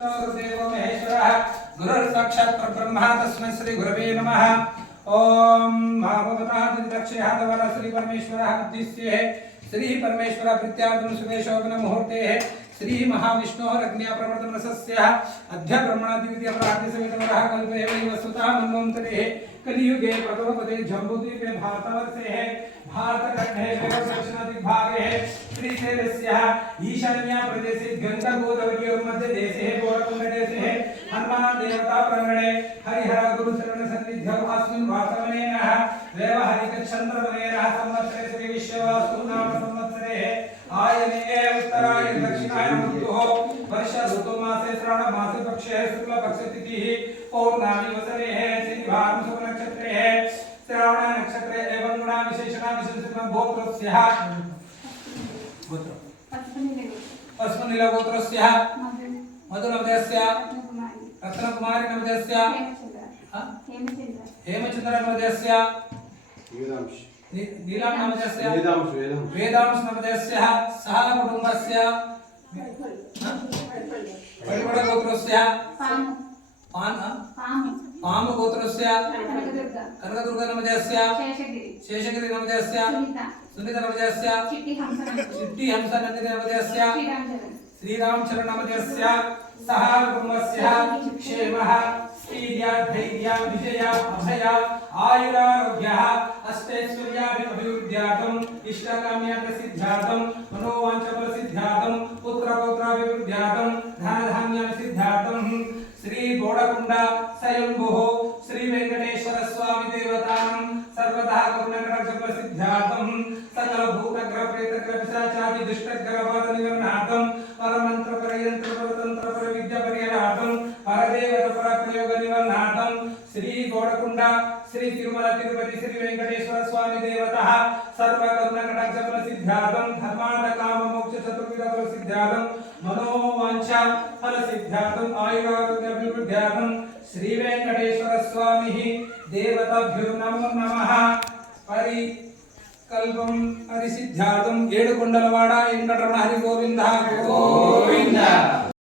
गुरुदेवो महेश्वरः गुरुर्साक्षात् परब्रह्म तस्मै श्री गुरवे नमः। ओम महाभवतादिदक्षिणादवर श्री परमेश्वरः उद्दिश्य श्री परमेश्वर प्रीत्यार्थं शुभे शोभन मुहूर्ते श्री महाविष्णोः रज्ञा प्रवर्तन रसस्य अद्य ब्रह्मणादिविद्या प्राप्ति समेतवरः कल्पे वै वसुता मन्वन्तरे कलियुगे प्रथमपदे जम्बूद्वीपे भारतवर्षे भारतखण्डे दक्षिणादिभागे श्रीशैलस्य ईशान्य प्रदेशे गंगागोदावरी मध्य देशे गोरकुण्डदेशे हनुमान देवता प्रांगणे हरिहर गुरु शरण सन्निध्यौ अस्मिन् वासवनेनः व्यवहारिक चन्द्रवनेनः संवत्सरे श्री विश्ववासु नाम संवत्सरे आयने उत्तरायण दक्षिणायन ऋतुः वर्ष ऋतुमासे श्रावण मासे पक्षे शुक्ल पक्ष तिथिः पौर्णमी वसने शनिवार शुभ नक्षत्रे श्रावण नक्षत्रे एवं गुणा विशेषणा विशेषण गोत्रस्य गोत्र अस्मनिल गोत्रस्य मधुनवदस्य रत्नकुमारी नवदस्य हेमचंद्र नवदस्य नीलाम नवदस्य वेदांश नवदस्य सह कुटुंबस्य वैवड गोत्रस्य पाम गोत्रस्य कनकदुर्गा नवदस्य शेषगिरि नवदस्य सुनीता नवदस्य चिट्टी हंस नंदिनी नवदस्य श्रीरामचरण नवदस्य सह कुटुंबस्य क्षेमः स्थैर्य धैर्य विजय अभय आयुरारोग्यः अष्टैश्वर्याभिवृद्ध्यार्थम् इष्टकाम्यार्थसिद्ध्यार्थम् मनोवाञ्छफलसिद्ध्यार्थम् पुत्रपौत्राभिवृद्ध्यार्थम् धनधान्याभिसिद्ध्यार्थम् श्री बोडकुंड स्वयंभुः श्री वेंकटेश्वर स्वामी देवतानं सर्वदा करुणाकटाक्षफलसिद्ध्यार्थम् सकल भूतग्रह प्रेतग्रह पिशाचादि दुष्टग्रह बाध निवारणार्थम् परमंत्र परयंत्र परतंत्र परविद्या परिहारार्थम् परदेवता परप्रयोग निवारणार्थम् श्री बोडकुंड श्री तिरुमला तिरुपति श्री वेंकटेश्वर स्वामी देवता सर्व करुणाकटाक्षफलसिद्ध्यार्थम् धर्मार्थ काम मोक्ष चतुर्विध फलसिद्ध्यार्थम् मनोवांछा फलसिद्ध्यार्थम् आयुरारोग्याभिवृद्ध्यार्थम् श्री वेंकटेश्वर स्वामी देवताभ्यो नमो नमः। परिकल्पं परिसिद्ध्यार्थम् 7 కొండలవాడ వెంకటరమణ హరి గోవింద గోవింద।